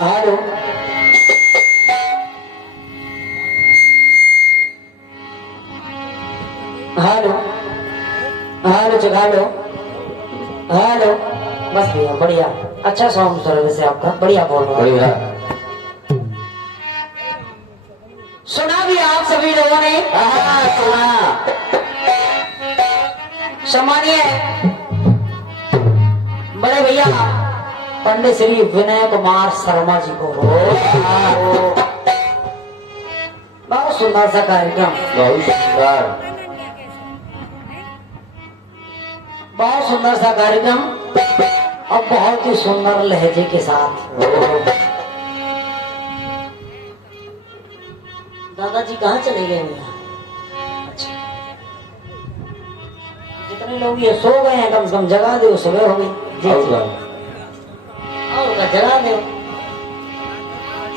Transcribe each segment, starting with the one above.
Hello hello hello जगा लो। Hello बस भैया बढ़िया, अच्छा साउंड सर्विस है आपका, बढ़िया बोल रहे हो। सुना भी आप सभी लोगों ने? सुना। सम्मानीय बड़े भैया पंडित श्री विनय कुमार शर्मा जी को बहुत सुंदर सा कार्यक्रम, बहुत सुंदर सा कार्यक्रम और बहुत ही सुंदर लहजे के साथ। दादाजी कहाँ चले गए भैया? अच्छा, जितने लोग ये सो गए हैं कम से कम जगा दो, सुबह हो गई जी और जगा दो,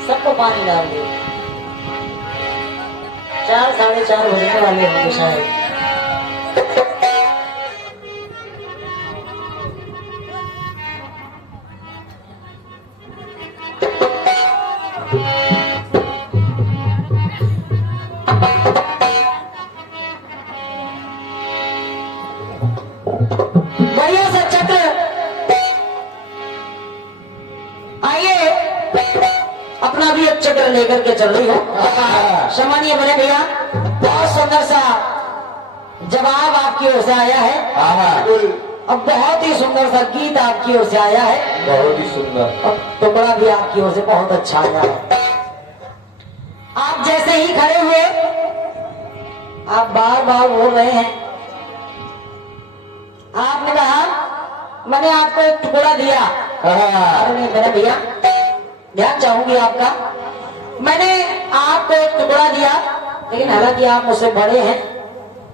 सबको पानी डाल दो। 4 साढ़े 4 बजने वाले होंगे शायद। बढ़िया सा चक्र आइए, अपना भी एक चक्र लेकर के चल रही हो। सम्मानीय बड़े भैया बहुत सुंदर सा जवाब आपकी ओर से आया है और बहुत ही सुंदर सा गीत आपकी ओर से आया है, बहुत ही सुंदर, और टुकड़ा भी आपकी ओर से बहुत अच्छा आया है। आप जैसे ही खड़े हुए आप बार बार बोल रहे हैं, आपने कहा मैंने आपको एक टुकड़ा दिया। अरे नहीं मेरा भैया ध्यान चाहूंगी आपका, मैंने आपको एक टुकड़ा दिया, लेकिन हालांकि आप मुझसे बड़े हैं,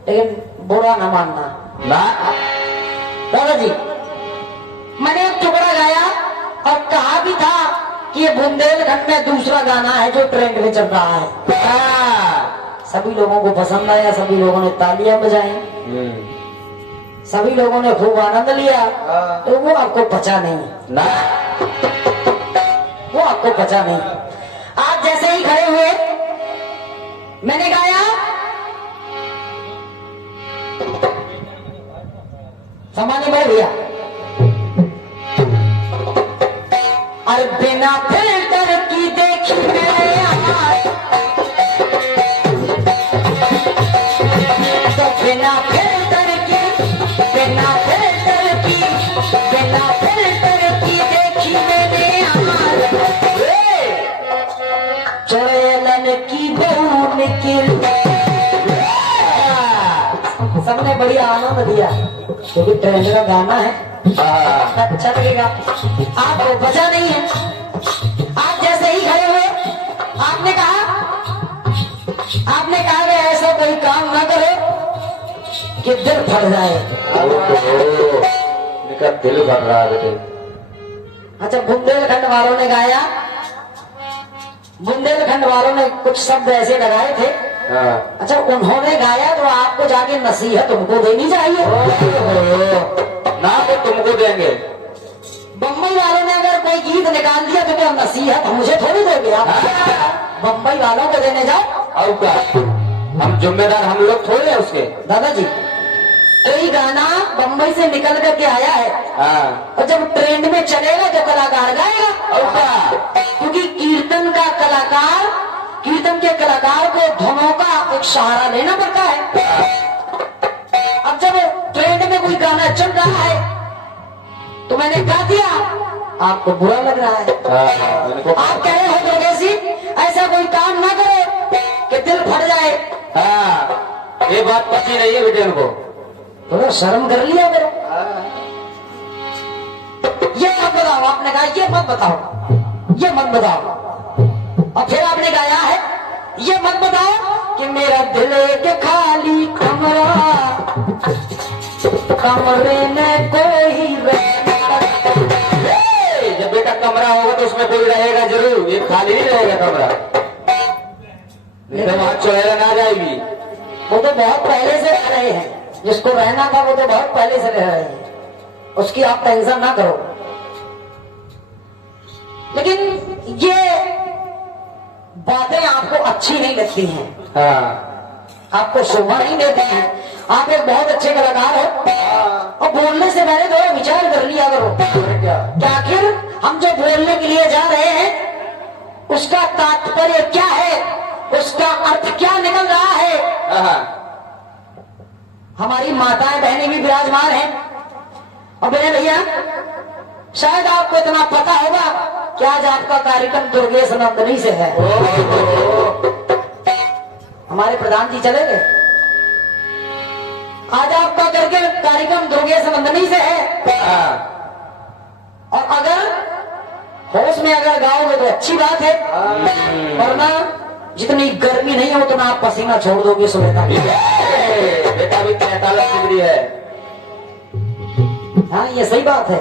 लेकिन बुरा ना मानना ना दादाजी। मैंने एक टुकड़ा गाया और कहा भी था कि ये बुंदेलखंड में दूसरा गाना है जो ट्रेंड में चल रहा है। सभी लोगों को पसंद आया, सभी लोगों ने तालियां बजाई, सभी लोगों ने खूब आनंद लिया, तो वो आपको पचा नहीं ना, वो आपको पचा नहीं। आप जैसे ही खड़े हुए मैंने गाया, सम्मानीय बड़े भैया, और बिना फिल्टर की देखी मैंने आज, तो बिना फिल्टर की, बिना फिल्टर की, बिना फिल्टर की देखी मैंने आज, चोलन की बहू निकल। सबने बढ़िया आनंद दिया क्योंकि ट्रेंड का गाना है, अच्छा लगेगा। आपको बचा नहीं है। आप जैसे ही खड़े हुए आपने कहा कि ऐसा कोई काम ना करो कि दिल फट जाए। दिल फट रहा है बेटे। अच्छा, बुंदेलखंड वालों ने गाया, बुंदेलखंड वालों ने कुछ शब्द ऐसे लगाए थे। अच्छा, उन्होंने गाया तो आपको जाके नसीहत उनको देनी चाहिए ना, तो तुमको देंगे। बम्बई वालों ने अगर कोई गीत निकाल दिया तो क्या नसीहत मुझे थोड़ी दोगे आप? बम्बई वालों को देने जाओ। और क्या, हम जिम्मेदार हम लोग थोड़े हैं उसके। दादाजी कोई गाना बम्बई से निकल करके आया है और जब ट्रेंड में चलेगा तो कलाकार गाएगा। और क्या, क्योंकि कीर्तन का कलाकार, कीर्तन के कलाकार को धुनों का एक सहारा लेना पड़ता है। अब जब ट्रेंड में कोई गाना चल रहा है तो मैंने गा दिया, आपको बुरा लग रहा है। आप कह रहे हो योगेश जी ऐसा कोई काम ना करो कि दिल फट जाए। ये बात पची नहीं है बेटे उनको, थोड़ा शर्म कर लिया करो। ये मत बताओ, आपने कहा ये मत बताओ, ये मत बताओ, और फिर आपने गाया है ये मत बताओ कि मेरा दिल एक खाली कमरा, कमरे में कोई जब बेटा कमरा होगा तो उसमें कोई रहेगा जरूर, ये खाली नहीं रहेगा कमरा, नहीं तो वहां चौहरा ना जाएगी। वो तो बहुत पहले से रह रहे हैं, जिसको रहना था वो तो बहुत पहले से रह रहे हैं, उसकी आप टेंशन ना करो। लेकिन ये बातें आपको अच्छी नहीं लगती हैं, हाँ आपको शोभा नहीं देती हैं। आप एक बहुत अच्छे कलाकार हो और बोलने से पहले थोड़ा विचार कर लिया करो कि आखिर हम जो बोलने के लिए जा रहे हैं उसका तात्पर्य क्या है, उसका अर्थ क्या निकल रहा है। हाँ हमारी माताएं बहनें भी विराजमान हैं और मेरे भैया शायद आपको इतना पता होगा कि आज आपका कार्यक्रम दुर्गेश नंदनी से है। हमारे प्रधान जी चले गए, आज आपका कार्यक्रम दुर्गेश नंदनी से है। और अगर होश में अगर गाओगे तो अच्छी बात है, वरना जितनी गर्मी नहीं है उतना आप पसीना छोड़ दोगे सुबह तक। बेटा भी 43 डिग्री है। हाँ ये सही बात है,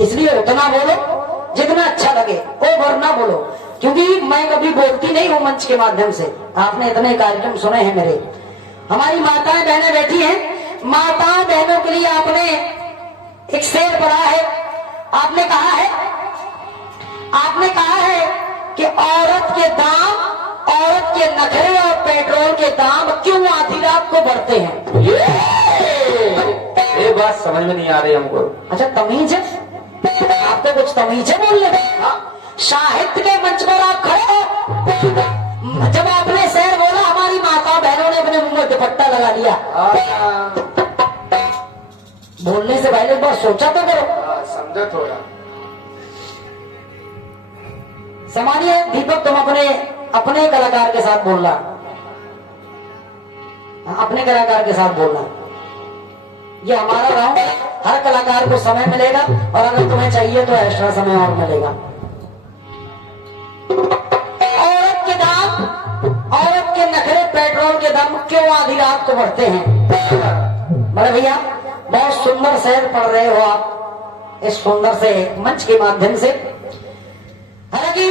इसलिए उतना बोलो जितना अच्छा लगे, ओवर ना बोलो। क्योंकि मैं कभी बोलती नहीं हूँ मंच के माध्यम से, आपने इतने कार्यक्रम सुने हैं मेरे। हमारी माताएं बहनें बैठी हैं, माताएं बहनों के लिए आपने एक शेर पढ़ा है। आपने कहा है कि औरत के दाम, औरत के नखरे और पेट्रोल के दाम क्यों आधी रात को बढ़ते हैं। ये बात समझ में नहीं आ रही हमको। अच्छा तमीज है आपको, कुछ तमीज है बोलने में। साहित्य के मंच पर आप खड़े हो, जब आपने शेर बोला हमारी माता बहनों ने अपने मुंह में दुपट्टा लगा लिया। बोलने से पहले एक बार सोचा तो करो। समझा थोड़ा। सामान्य दीपक तुम अपने कलाकार के साथ बोलना, अपने कलाकार के साथ बोलना। ये हमारा राउंड, हर कलाकार को समय मिलेगा और अगर तुम्हें चाहिए तो एक्स्ट्रा समय और मिलेगा। औरत के दाम, औरत के नखरे पेट्रोल के दाम क्यों आधी रात को बढ़ते हैं। बड़े भैया बहुत सुंदर शेर पढ़ रहे हो आप इस सुंदर से मंच के माध्यम से। हालांकि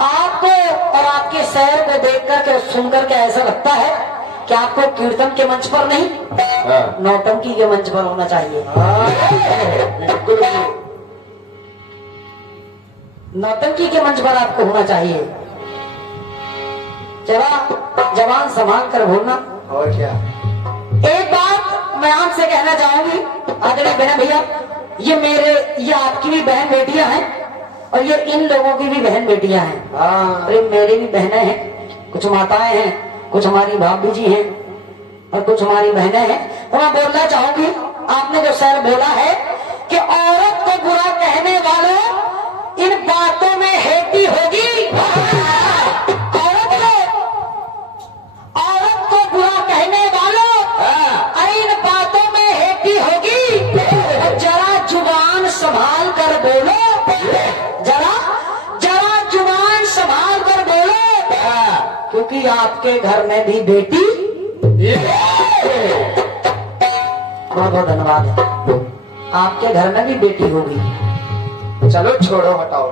आपको और आपके शेर को देख करके सुन करके ऐसा लगता है कि आपको कीर्तन के मंच पर नहीं, नौटंकी के मंच पर होना चाहिए। नौटंकी के मंच पर आपको होना चाहिए। जरा जवान संभाल कर बोलना। और क्या। एक बात मैं आपसे कहना चाहूंगी आदरणीय बहन भैया, ये आपकी भी बहन बेटियां हैं और ये इन लोगों की भी बहन बेटियां हैं। अरे मेरी भी बहनें हैं, कुछ माताएं हैं, कुछ हमारी भाभी जी हैं और कुछ हमारी बहनें हैं। तो मैं बोलना चाहूंगी, आपने जो शेर बोला है कि औरत को बुरा कहने वालों इन बातों में हेती होगी। औरत को बुरा कहने वालों अरे इन बातों में हेती होगी। जरा जुबान संभाल कर बोलो, जरा जुबान संभाल कर बोलो, क्योंकि आपके घर में भी बेटी। बहुत बहुत धन्यवाद है। आपके घर में भी बेटी होगी। चलो छोड़ो हटाओ।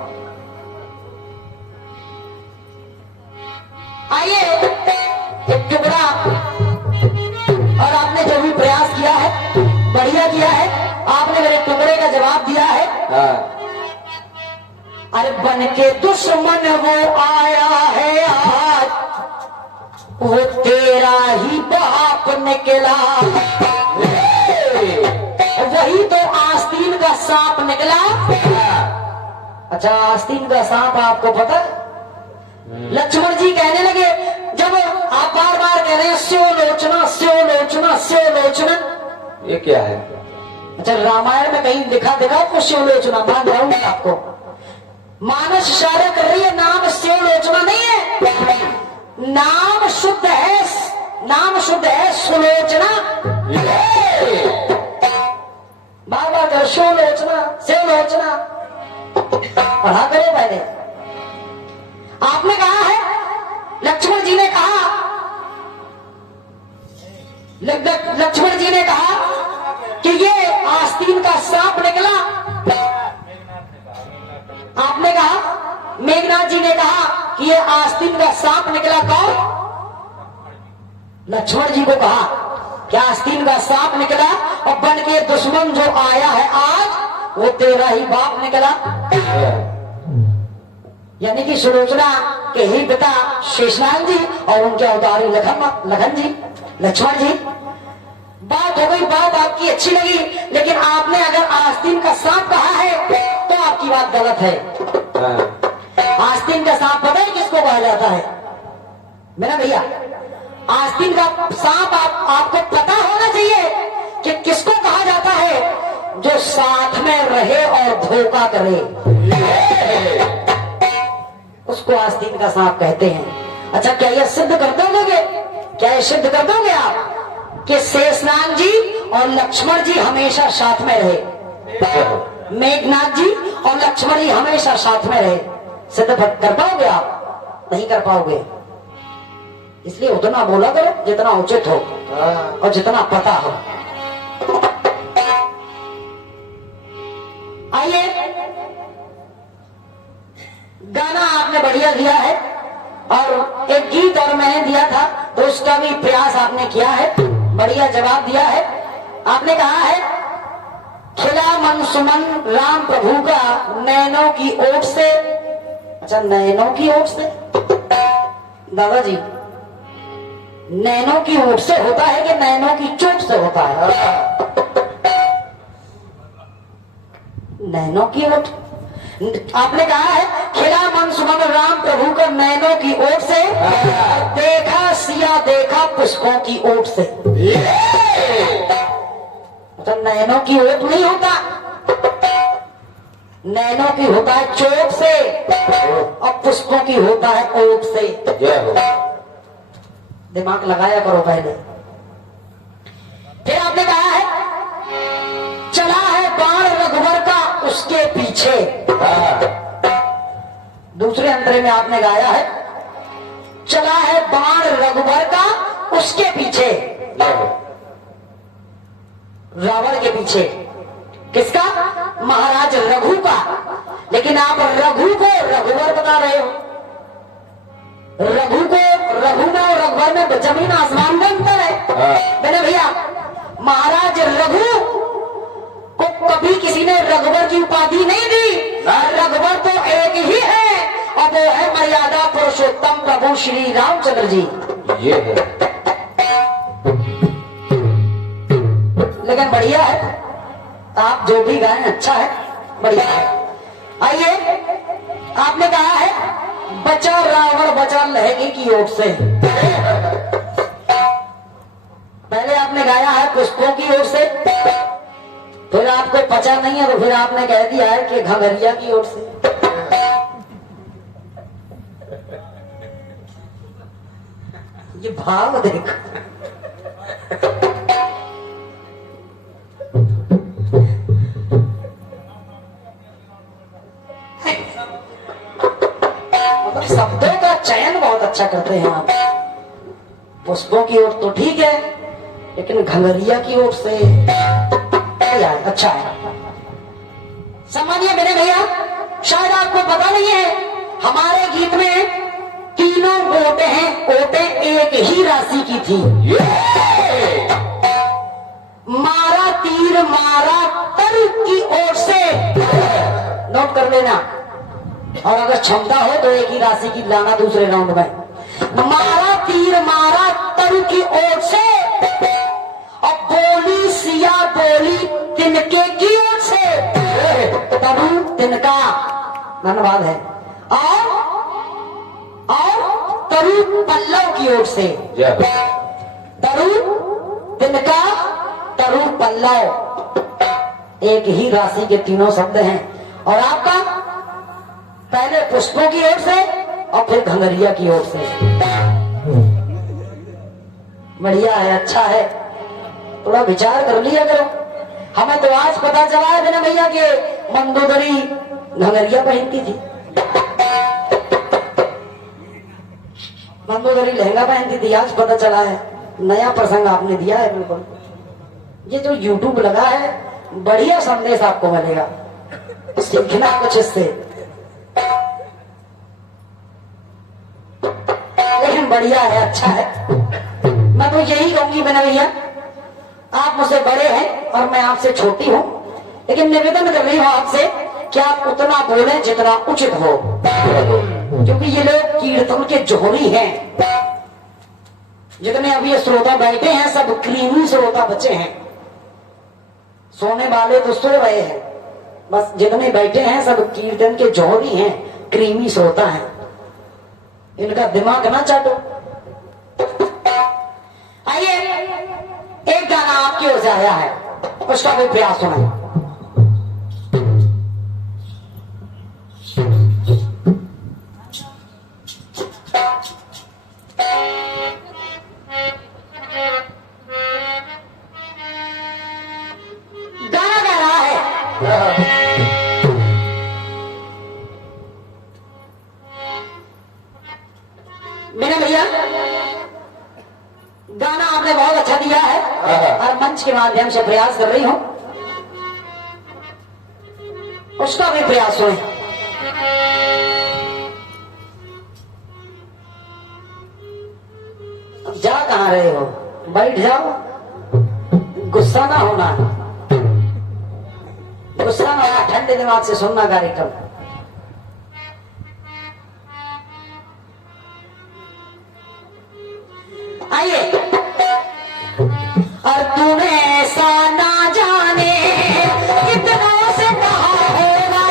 आइए एक टुकड़ा, और आपने जो भी प्रयास किया है बढ़िया किया है। आपने मेरे टुकड़े का जवाब दिया है। अरे बन के दुश्मन वो आया है आज, वो तेरा ही बाप निकला। वही तो आस्तीन का सांप निकला। अच्छा आस्तीन का सांप आपको पता? लक्ष्मण जी कहने लगे, जब आप बार बार कह रहे हैं स्यो लोचना स्यो लोचना स्यो लोचना, ये क्या है? अच्छा रामायण में कहीं दिखा को स्यो लोचना, मान जाऊंगा आपको। मानस इशारा कर रही है, नाम स्यो लोचना नहीं है, नाम शुद्ध है, नाम शुद्ध है सुलोचना। बार बार कर स्यो लोचना स्यो लोचना, पढ़ा करो पहले। आपने कहा है, लक्ष्मण जी ने कहा, लक्ष्मण जी ने कहा कि ये आस्तीन का सांप निकला। आपने कहा, मेघनाथ जी ने कहा कि ये आस्तीन का सांप निकला। कौन? लक्ष्मण जी को कहा कि आस्तीन का सांप निकला और बन के दुश्मन जो आया है आज, वो तेरा ही बाप निकला। यानी कि सुलोचना के ही पिता शेषनाग जी और उनके अवतारी लखन जी, लक्ष्मण जी। बात हो गई, बात आपकी अच्छी लगी, लेकिन आपने अगर आस्तीन का सांप कहा है तो आपकी बात गलत है। आस्तीन का सांप पता है किसको कहा जाता है मेरा भैया? आस्तीन का सांप आपको पता होना चाहिए कि किसको कहा जाता है, जो साथ में रहे और धोखा करे, उसको आस्तीन का सांप कहते हैं। अच्छा, क्या यह सिद्ध कर दोगे? क्या यह सिद्ध कर दोगे आप कि शेषनाग जी और लक्ष्मण जी हमेशा साथ में रहे, मेघनाथ जी और लक्ष्मण जी हमेशा साथ में रहे? सिद्ध कर पाओगे आप? नहीं कर पाओगे। इसलिए उतना बोला करो जितना उचित हो और जितना पता हो। आइए, गाना आपने बढ़िया दिया है और एक गीत और मैंने दिया था तो उसका भी प्रयास आपने किया है, बढ़िया जवाब दिया है। आपने कहा है खिला मन सुमन राम प्रभु का नैनों की ओट से। अच्छा, नैनों की ओट से दादाजी, नैनों की ओट से होता है कि नैनों की चोट से होता है? नैनों की ओट। आपने कहा है खिला मन सुमन राम प्रभु का नैनों की ओट से, देखा सिया देखा पुष्पों की ओट से। तो नैनों की ओट नहीं होता, नैनों की होता है चोट से और पुष्पों की होता है ओट से। दिमाग लगाया करो पहले। फिर आपने कहा है चला है बाण रघुवर का उसके पीछे। दूसरे अंतरे में आपने गाया है चला है बाण रघुवर का उसके पीछे, रावण के पीछे। किसका? महाराज रघु का। लेकिन आप रघु को रघुवर बता रहे हो। रघु में और रघुवर में जमीन आसमान का अंतर है मैंने भैया। महाराज रघु को कभी किसी ने रघुवर की उपाधि नहीं दी। रघुवर तो एक ही है और वो है मर्यादा पुरुषोत्तम प्रभु श्री रामचंद्र जी। ये है, लेकिन बढ़िया है, आप जो भी गाएं अच्छा है, बढ़िया है। आइए, आपने कहा है बचा रावण बचा लहंगे की ओट से। पहले आपने गाया है पुष्पों की ओर से, फिर आपको पचा नहीं है तो फिर आपने कह दिया है कि घंघरिया की ओर से। ये भाव देखो। मतलब शब्दों का चयन बहुत अच्छा करते हैं आप। पुष्पों की ओर तो ठीक है, लेकिन घंघरिया की ओर से अच्छा है। सम्मानिए मेरे भैया, शायद आपको पता नहीं है हमारे गीत में तीनों ओटे हैं। ओटे एक ही राशि की थी। मारा तीर मारा तर की ओर से, नोट कर लेना। और अगर क्षमता हो तो एक ही राशि की लाना दूसरे राउंड में। मारा तीर मारा तरु की ओर से और बोली सिया बोली तिनके की ओर से। तरु तिनका धन्यवाद है। और तरु पल्लव की ओर से। तरु तिनका तरु पल्लव, एक ही राशि के तीनों शब्द हैं। और आपका पहले पुष्पों की ओर से और फिर घंघरिया की ओर से। बढ़िया है, अच्छा है, थोड़ा विचार कर लिया करो। हमें तो आज पता चला है बिना भैया के मंदोदरी घंघरिया पहनती थी, मंदोदरी लहंगा पहनती थी, आज पता चला है। नया प्रसंग आपने दिया है बिल्कुल। ये जो YouTube लगा है, बढ़िया संदेश आपको मिलेगा, सीखना कुछ इससे। लेकिन बढ़िया है, अच्छा है। मैं तो यही कहूंगी बिना भैया, आप मुझसे बड़े हैं और मैं आपसे छोटी हूं, लेकिन निवेदन कर रही हूं आपसे क्या उतना बोले जितना उचित हो, क्योंकि ये लोग कीर्तन के जोहरी हैं। जितने अभी ये श्रोता बैठे हैं सब क्रीमी श्रोता बचे हैं, सोने वाले तो सो रहे हैं, बस जितने बैठे हैं सब कीर्तन के जोहरी हैं, क्रीमी श्रोता हैं। इनका दिमाग ना चाटो। आइए एक गाना आपकी ओर से आया है, उसका भी प्रयास सुनाए। गाना गा रहा है मेरे भैया, गाना आपने बहुत अच्छा दिया है और मंच के माध्यम से प्रयास कर रही हूं, उसका भी प्रयास हो। अब जा कहां रहे हो, बैठ जाओ, गुस्सा ना होना, गुस्सा ना होना, ठंडे दिमाग से सुनना कार्यक्रम। आइए। और तूने ऐसा ना जाने कितनों से कहा होगा,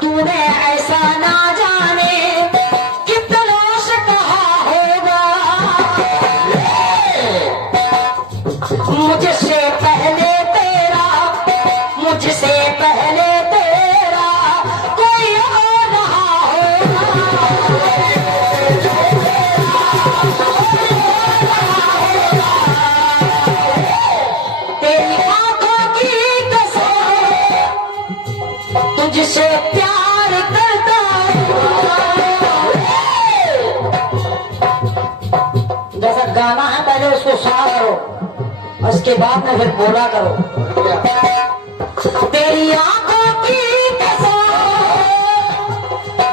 तूने ऐसा ना जाने कितनों से कहा होगा, मुझसे पहले तेरा, मुझसे पहले तेरा कोई और रहा होगा। तेरी आंखों की कसम तुझसे प्यार करता हूं। जैसा गाना है पहले उसको सुना करो, उसके बाद में फिर बोला करो। तेरी आंखों की कसम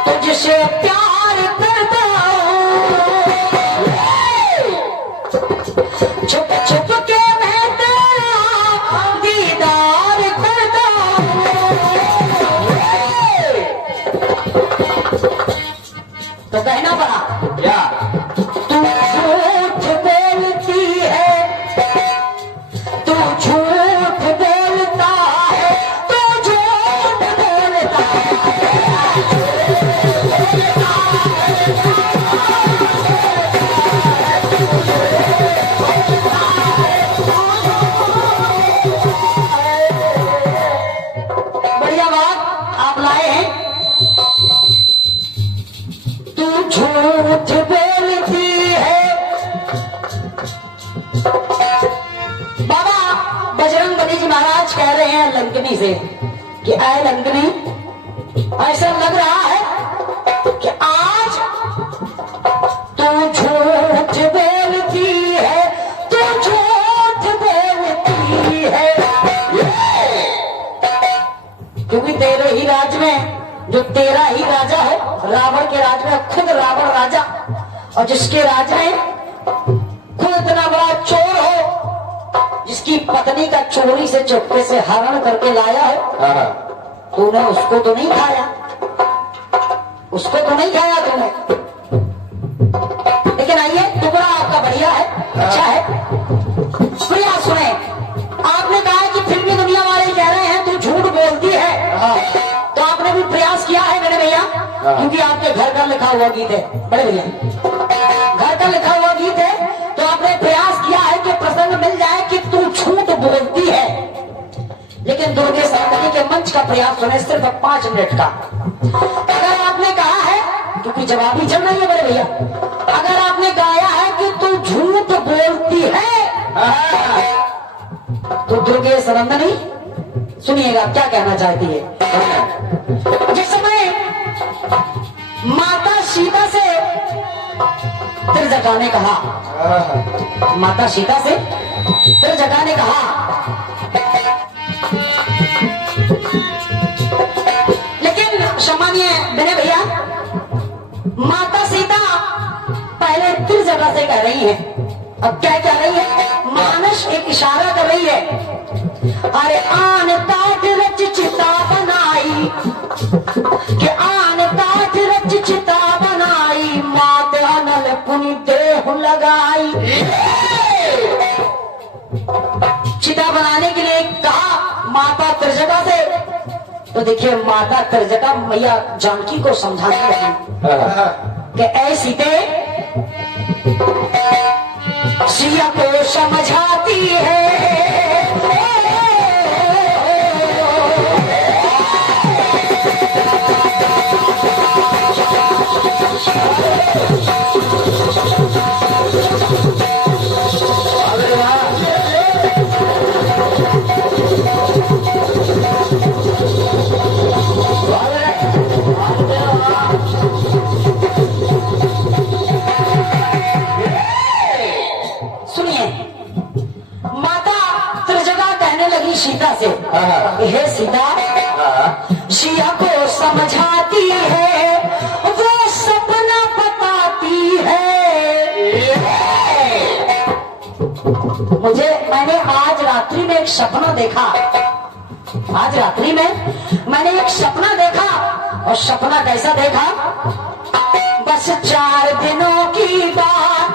तुझसे प्यार करता हूं, छुप छुप के मैं तेरा दीदार करता हूं। तो कहना पड़ा क्या? तू झूठ बोलती है, तू झूठ बोलता है, तू झूठ बोलता है। बढ़िया बात आप लाए हैं। तू झूठ बोलती है। बाबा बजरंग बली जी महाराज कह रहे हैं लंकनी से कि आए लंकनी, ऐसा लग रहा है कि आज तू झूठ बोलती है, तू झूठ बोलती है, क्योंकि तेरे ही राज में, जो तेरा ही राजा है, रावण के राज में खुद रावण राजा, और जिसके राज में खुद इतना बड़ा चोर हो, जिसकी पत्नी का चोरी से चुपके से हरण करके लाया है, तूने उसको तो नहीं खाया, उसको तो नहीं खाया तूने। लेकिन आइए, टुकड़ा आपका बढ़िया है, अच्छा है। प्रिया सुने, आपने कहा कि फिल्मी दुनिया वाले कह रहे हैं तू झूठ बोलती है, तो आपने भी प्रयास किया है मेरे भैया, क्योंकि आपके घर का लिखा हुआ गीत है बड़े भैया, घर का लिखा हुआ गीत है, तो आपने प्रयास किया है कि प्रसंग मिल जाए कि तू झूठ बोलती है। लेकिन दुर्गेश नंदनी के मंच का प्रयास सुने, सिर्फ 5 मिनट का। अगर आपने कहा है, क्योंकि जवाब ही चल रही है बड़े भैया, अगर आपने गाया है कि तू झूठ बोलती है, तो दुर्गेश नंदनी सुनिएगा क्या कहना चाहती है। जिस समय माता सीता से त्रिजटा ने कहा, माता सीता से त्रिजटा ने कहा, लेकिन सम्मानीय बने भैया, माता सीता पहले त्रिजटा से कह रही है, अब क्या कह रही है? मानस एक इशारा कर रही है, अरे आन ताज रच चिता बनाई, कि आन ताज रच चिता बनाई, मात अनल पुनि देह लगाई। चिता बनाने के लिए कहा माता त्रिजटा से, तो देखिए माता त्रिजटा मैया जानकी को समझाने लगी कि ऐ सीते, सिया को समझाती है, सीता से, हे सीता, सिया को समझाती है, वो सपना बताती है। मैंने आज रात्रि में एक सपना देखा, आज रात्रि में मैंने एक सपना देखा, और सपना कैसा देखा? बस 4 दिनों की बात,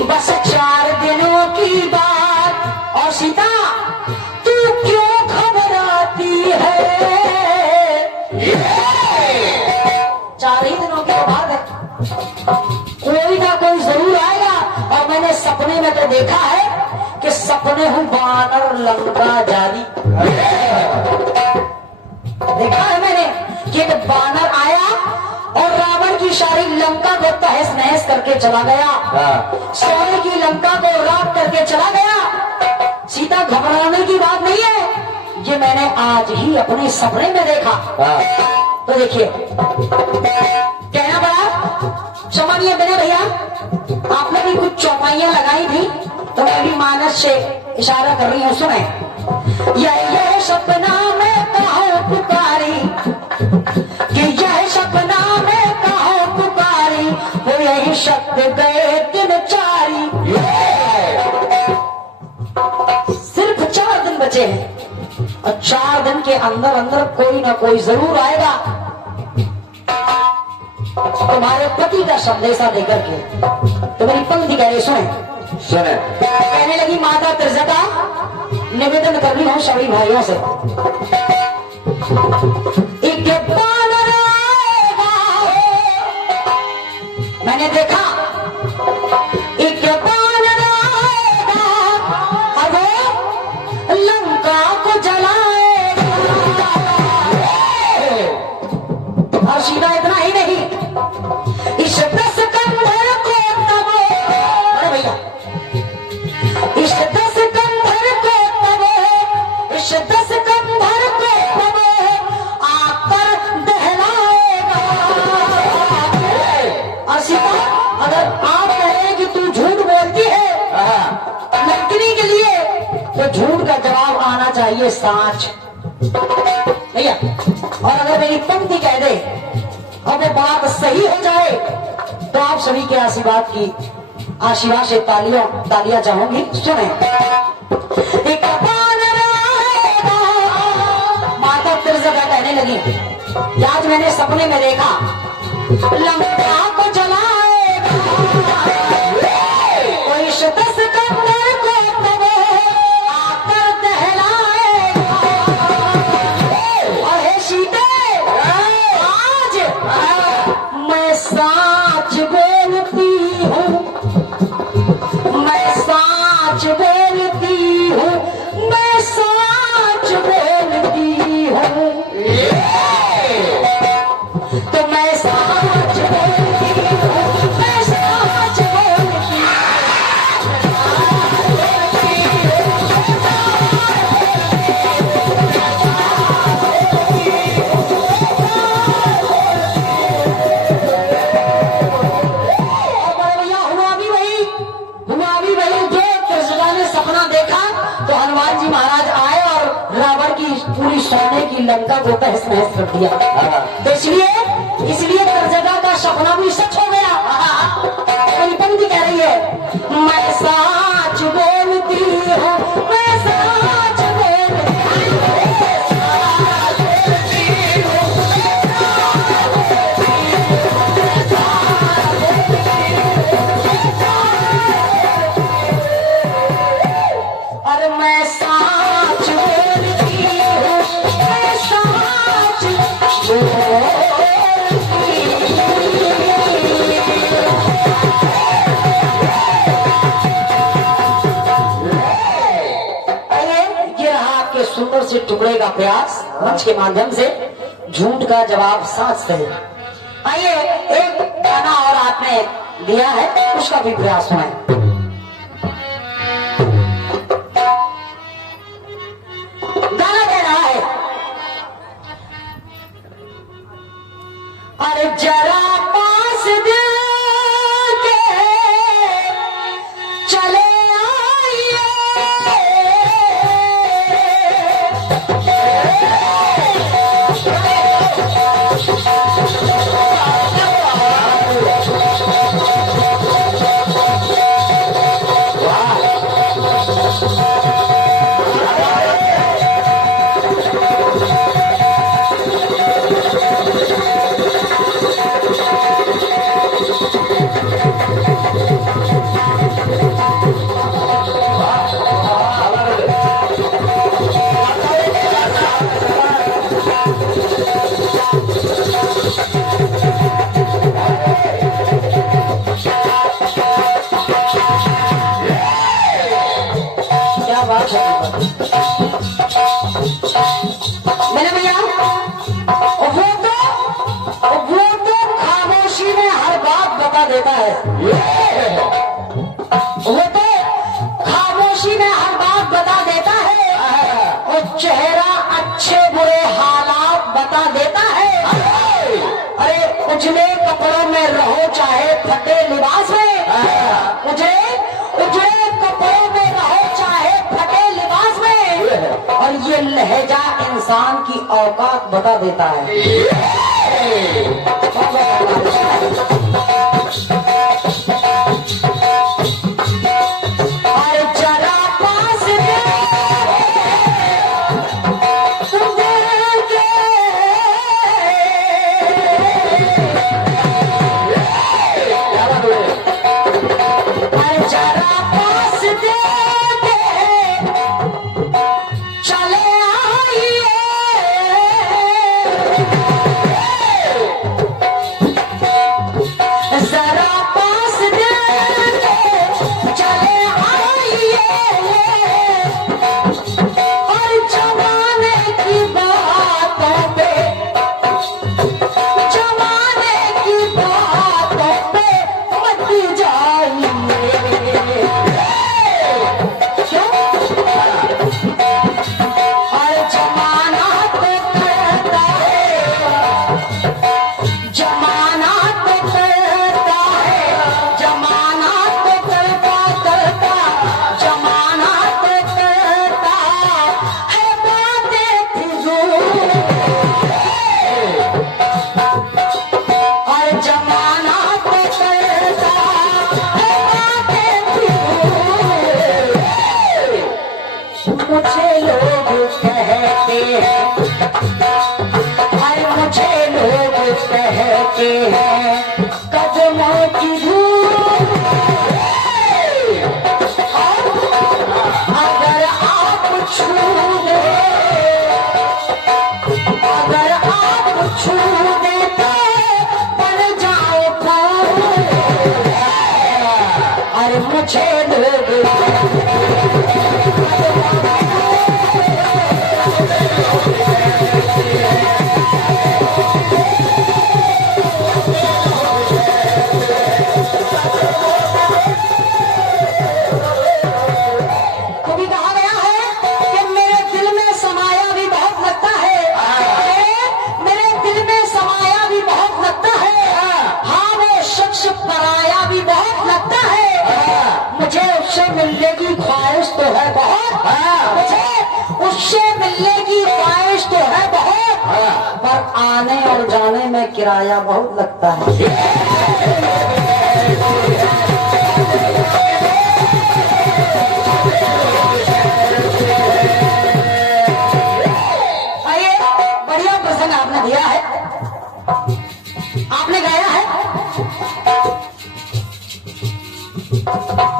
बस 4 दिनों की बात, और सीता तू क्यों घबराती है? 4 ही दिनों के बाद है, कोई ना कोई जरूर आएगा। और मैंने सपने में तो देखा है कि सपने हूँ बानर लंका जारी, देखा है मैंने कि एक बानर आया और रावण की सारी लंका को तहस नहस करके चला गया, सोने की लंका को राख करके चला गया। सीता घबराने की बात नहीं है, ये मैंने आज ही अपने सपने में देखा। तो देखिए कहना पड़ा, सम्मानीय बने भैया, आपने भी कुछ चौपाइयां लगाई थी, तो मैं भी मानस से इशारा कर रही हूँ, सुने। यह सपना में कहो पुकारी, कि यह सपना में कहो पुकारी, वो यही शब्द गए 3-4, सिर्फ 4 दिन बचे हैं, और 4 दिन के अंदर अंदर कोई ना कोई जरूर आएगा तुम्हारे पति का संदेशा देकर के। तो मेरी पंक्ति कह रही, सुने। कहने लगी माता त्रिजटा, निवेदन कर रही हूं सभी भाइयों से, एक बानर आएगा, मैंने देखा एक बानर आएगा, और वो लंका को जलाएगा। और सीधा इतना ही नहीं, इस 10 कंधर को तब, अरे भैया, इस 10 कंधर को तब, इस 10 कंधर को तब आकर दहलाएगा। और सीता, अगर आप कहें कि तू झूठ बोलती है लंकिनी के लिए, तो झूठ का जवाब आना चाहिए साच, भैया। और अगर मेरी पंक्ति कह दे और वो बात सही हो जाए, तो आप सभी के आशीर्वाद से तालियां चाहूंगी। सुने, एक बानर आएगा, माता त्रिजटा कहने लगी, आज मैंने सपने में देखा लंका को जलाएगा, कोई 10 कंधर को तब आकर दहलाएगा। और हे सीते, आज मैं साच बोलती हूँ, मैं साच बोलती हूँ, मैं साच बोलती हूँ, तो मैं साच बोलती हूँ। हनुमान जी महाराज आए और रावण की पूरी सोने की लंका को तहस नहस कर दिया। तो इसलिए कर्जदा का सपना भी सच हो गया। पंक्ति कह रही है, मैं सच बोलती हूँ, मैं सच बोलती हूँ, अरे मैं सच बोलती हूँ, मैं सच सुंदर से टुकड़े का प्रयास मंच के माध्यम से झूठ का जवाब साच से। आइए एक गाना और आपने दिया है, उसका भी प्रयास सुनाए। गाना कह रहा है, अरे जरा पास दिल के चले मैंने भैया वो तो खामोशी में हर बात बता देता है। वो तो खामोशी में हर बात बता देता है, वो चेहरा अच्छे बुरे हालात बता देता है। अरे उजले कपड़ों में रहो चाहे फटे लिबास में, उजले कपड़ों में रहो चाहे फटे लिबास में, और ये लहजा इंसान की औकात बता देता है। अरे जरा पास अरे जरा पास दे चले जरा पास दे चले आइए, और जमाने की बातों पे, जमाने की बातों पे मत जाइए। क्यों? और जमाना तो करता है, जमाना तो करता है, जमाना तो करता, जमाना तो करता है बातें फिजूल। और जमाना तो करता है बातें फिजूल। मुझे लोग कहते हैं, मुझे लोग कहते हैं कदमों की धूल। अगर आप छू दे, अगर आप छू देते बन जाओ फूल। अरे मुझे लोग कभी कहा गया है कि मेरे दिल में समाया भी बहुत लगता है, मेरे दिल में समाया भी बहुत लगता है। हाँ वो शख्स पराया भी बहुत लगता है, मुझे उससे मिलने की ख्वाहिश तो है बहुत। बहुत, हाँ। पर आने और जाने में किराया बहुत लगता है। आइए, बढ़िया प्रसंग आपने दिया है, आपने गाया है।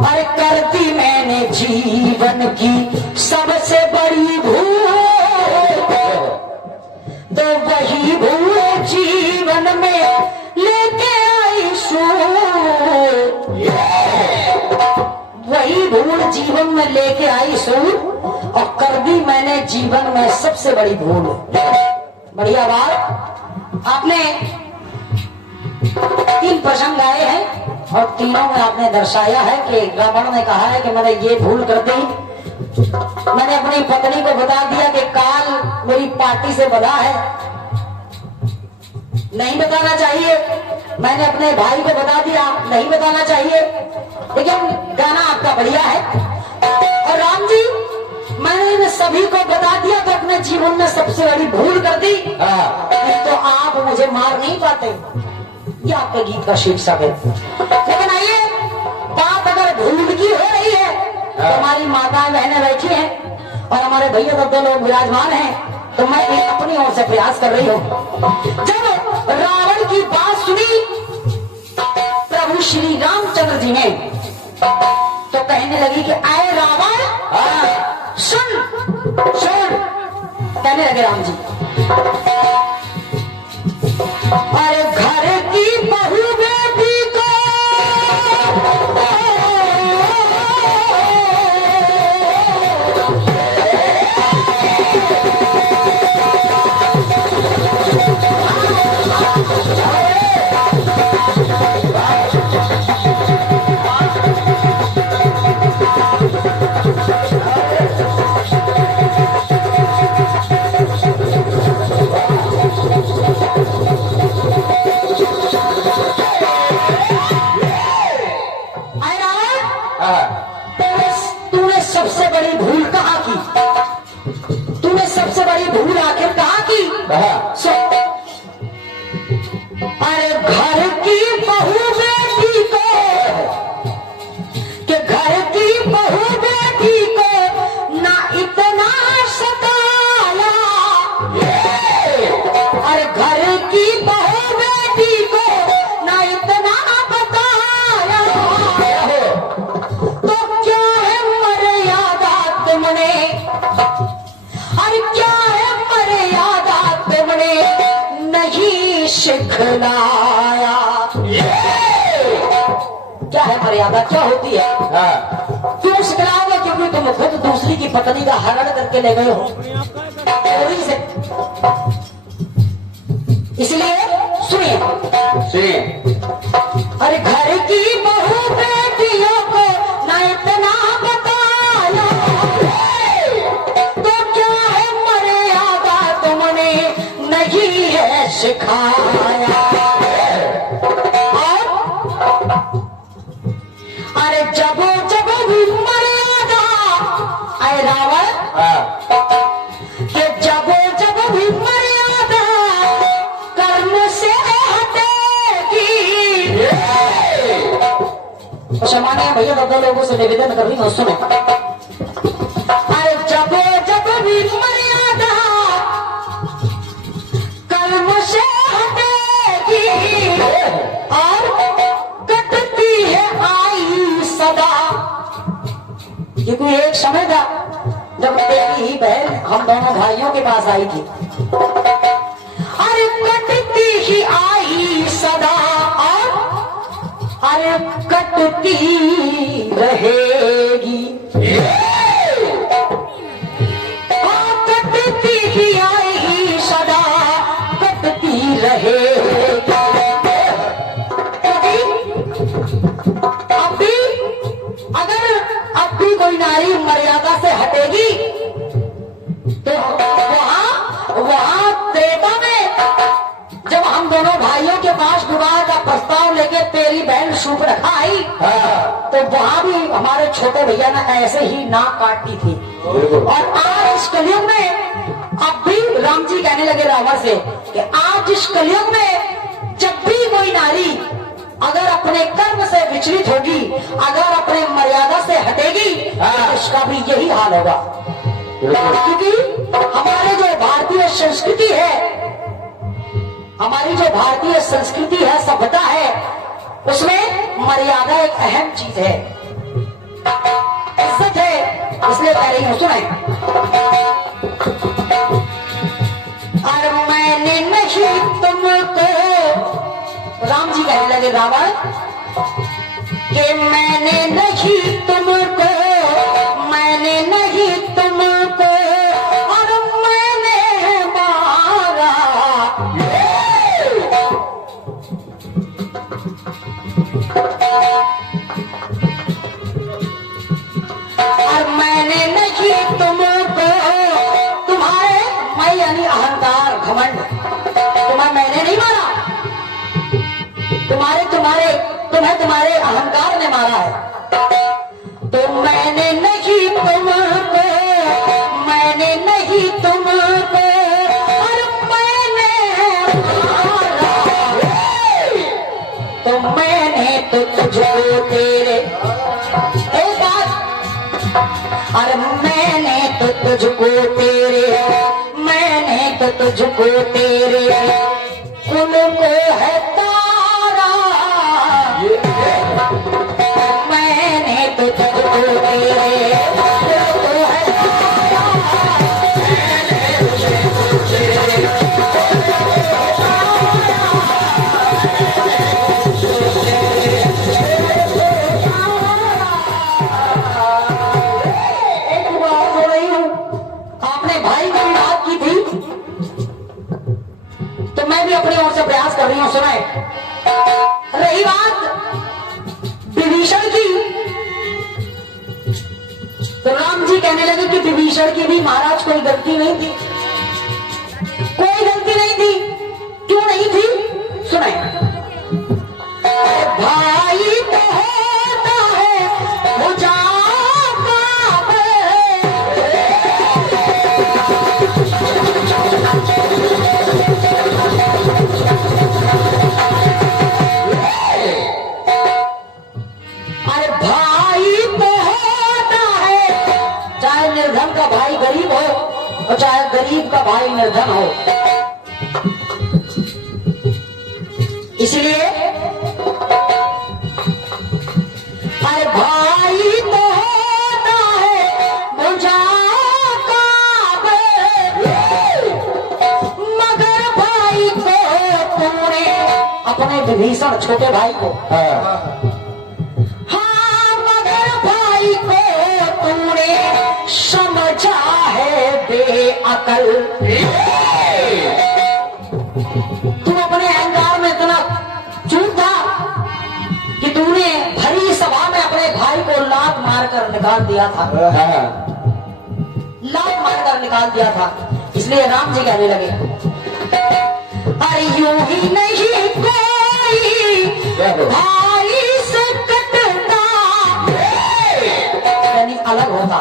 अरे कर दी मैंने जीवन की सबसे बड़ी भूल, तो वही भूल जीवन में लेके आई सूर, वही भूल जीवन में लेके आई सूर, और कर दी मैंने जीवन में सबसे बड़ी भूल। बढ़िया बात, आपने 3 प्रसंग गाए हैं और तीनों में आपने दर्शाया है कि रावण ने कहा है कि मैंने ये भूल कर दी, मैंने अपनी पत्नी को बता दिया कि काल मेरी पार्टी से बधा है, नहीं बताना चाहिए, मैंने अपने भाई को बता दिया, नहीं बताना चाहिए। लेकिन गाना आपका बढ़िया है। और राम जी, मैंने इन सभी को बता दिया तो अपने जीवन में सबसे बड़ी भूल कर दी, नहीं तो आप मुझे मार नहीं पाते। ये आपके गीत का शीर्षक है। लेकिन आइए, बात अगर भूल की हो रही है तो हमारी माताएं बहनें बैठी हैं और हमारे भैया दो लोग विराजमान हैं, तो मैं एक अपनी ओर से प्रयास कर रही हूँ। जब रावण की बात सुनी प्रभु श्री रामचंद्र जी ने, तो कहने लगी कि आए रावण, सुन सुन, कहने लगे राम जी, अरे घर की बहू बेटी को तूने सबसे बड़ी भूल कहाँ की, तूने सबसे बड़ी भूल आखिर कहाँ की? अरे घर की बहू बेटी को, कि घर की बहू बेटी को ना इतना सताया, अरे घर की बहू बेटी को ना इतना बताया, तो क्या है मर्यादा तुमने, अरे क्या है मर्यादा तुमने नहीं सिखलाया। क्या है मर्यादा, क्या होती है, क्यों सिखलाओगे? क्योंकि तुम खुद दूसरी की पत्नी का हरण करके ले गए हो चोरी से, इसलिए सुनिए। अरे घर की बहू बेटियों को ना इतना बताया, तो क्या है मर्यादा तुमने नहीं है सिखाया। अरे जब जब भी मर्यादा, अरे रावण, कि जब जब भी मर्यादा कर्म से हटेगी, क्षमाने भैया दो लोगों से निवेदन कर रही हूँ, सुनो। अरे जब जब भी मर्यादा कर्म से हटेगी और कटती है आई सदा, क्योंकि एक समय था जब तेरी ही बहन हम दोनों भाइयों के पास आई थी, अरे कटती ही आई सदा और अरे कटती रहेगी, कटती ही आएगी सदा, कटती रहेगी। अब भी अगर अब भी कोई नारी मर्यादा से हटेगी तो वहां त्रेता में जब हम दोनों भाइयों के पास विवाह का प्रस्ताव लेके तेरी बहन सूप रखा आई, तो वहां भी हमारे छोटे भैया ने ऐसे ही नाक काटी थी। और आज इस कलयुग में अब भी राम जी कहने लगे रावण से कि आज इस कलयुग में जब भी कोई नारी अगर अपने कर्म से विचलित होगी, अगर अपने मर्यादा से हटेगी, तो इसका भी यही हाल होगा। क्योंकि हमारे जो भारतीय संस्कृति है, हमारी जो भारतीय संस्कृति है, सभ्यता है, उसमें मर्यादा एक अहम चीज है, इज्जत है। इसलिए कह रही हूं, सुने। और मैंने नहीं तुमको, राम जी कहने लगे रावण कि मैंने नहीं तुमको, मैंने नहीं तुमको, और मैंने मारा। और मैंने नहीं तुमको, तुम्हारे, मैं यानी अहंकार, घमंड, तुम्हें मैंने नहीं मारा, तुम्हारे अहंकार ने मारा है। तो मैंने नहीं तुमको, मैंने नहीं तुमको, और मैंने मारा। तो मैंने तो तुझको तेरे, एक बात, और मैंने तो तुझको तेरे, मैंने तो तुझको तेरे कुल को है तारा। मैंने तो तुझको तेरे कुल को है तारा। एक बात हो रही हूँ, आपने भाई की बात की थी, तो मैं भी अपनी ओर से प्रयास कर रही हूं, सुनाए। रही बात विभीषण की, तो राम जी कहने लगे कि विभीषण की भी महाराज कोई गलती नहीं थी, कोई गलती नहीं थी। क्यों नहीं थी, सुनाए। भाई तो होता है वो जाता है, अरे भाई तो होता है, चाहे निर्धन का भाई गरीब हो और चाहे गरीब का भाई निर्धन हो। इसलिए अरे भाई तो होता है मुझा का, मगर भाई को तूने, अपने विभीषण छोटे भाई को, हाँ मगर भाई को तूने समझा है बेअकल। तुम अपने अहंकार में इतना चूक था कि तूने भरी सभा में अपने भाई को लात मारकर निकाल दिया था, लात मारकर निकाल दिया था। इसलिए राम जी कहने लगे, अरे यूं ही नहीं कोई भाई से कटता, यानी अलग होता।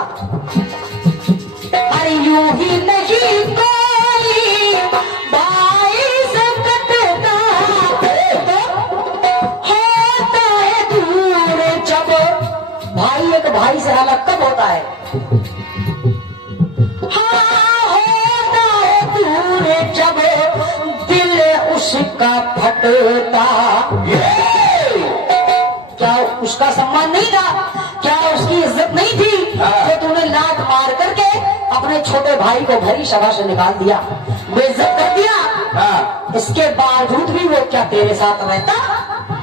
अरे यूं ही नहीं कोई भाई से कटता, होता है दूर जब, भाई एक भाई से अलग कब होता है, हाँ होता है दूर जब दिल उसका फटता। क्या उसका सम्मान नहीं था, क्या उसकी इज्जत नहीं थी, जो तूने लात मार करके अपने छोटे भाई को भरी सभा से निकाल दिया, बेइज्जत कर दिया। इसके बावजूद भी वो क्या तेरे साथ रहता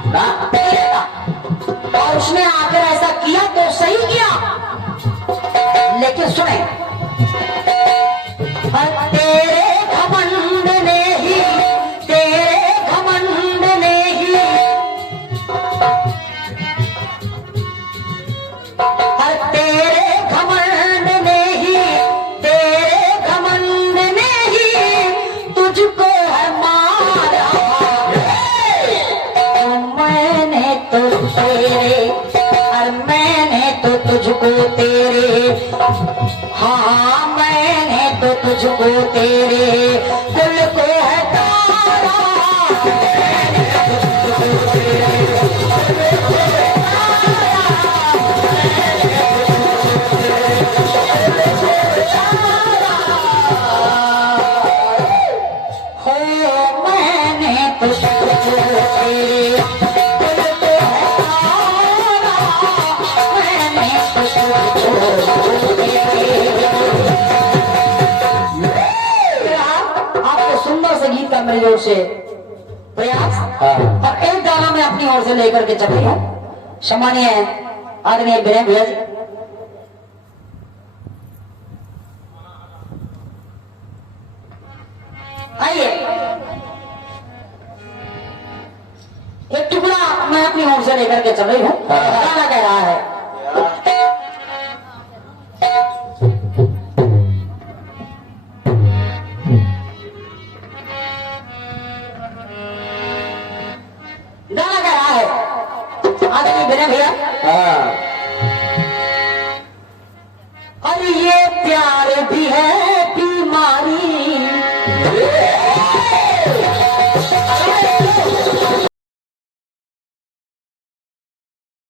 ना, और उसने आकर ऐसा किया तो सही किया। लेकिन सुने, तेरे घमंड ने ही, तेरे घमंड ने ही, तेरे घमंड ने ही, तेरे घमंड ने ही तुझको है मारा। मैंने तो तेरे, और मैंने तो तुझको तेरे, हाँ मैंने तो तुझको को तेरे कुल को है तारा, मैंने तुझको तेरे कुल को है तारा, हो मैंने तुझको तेरे कुल को है तारा, मैंने तुझको आपको सुंदर से गीत का मेरी ओर से प्रयास और एक गाना मैं अपनी ओर से लेकर के चल रही हूँ। सम्मानीय आदरणीय विनय भैया जी, आइए एक टुकड़ा मैं अपनी ओर से लेकर के चल रही हूँ। गाना कह रहा है, गाना कह रहा है आदरणीय विनय भैया, और ये प्यार भी है बीमारी,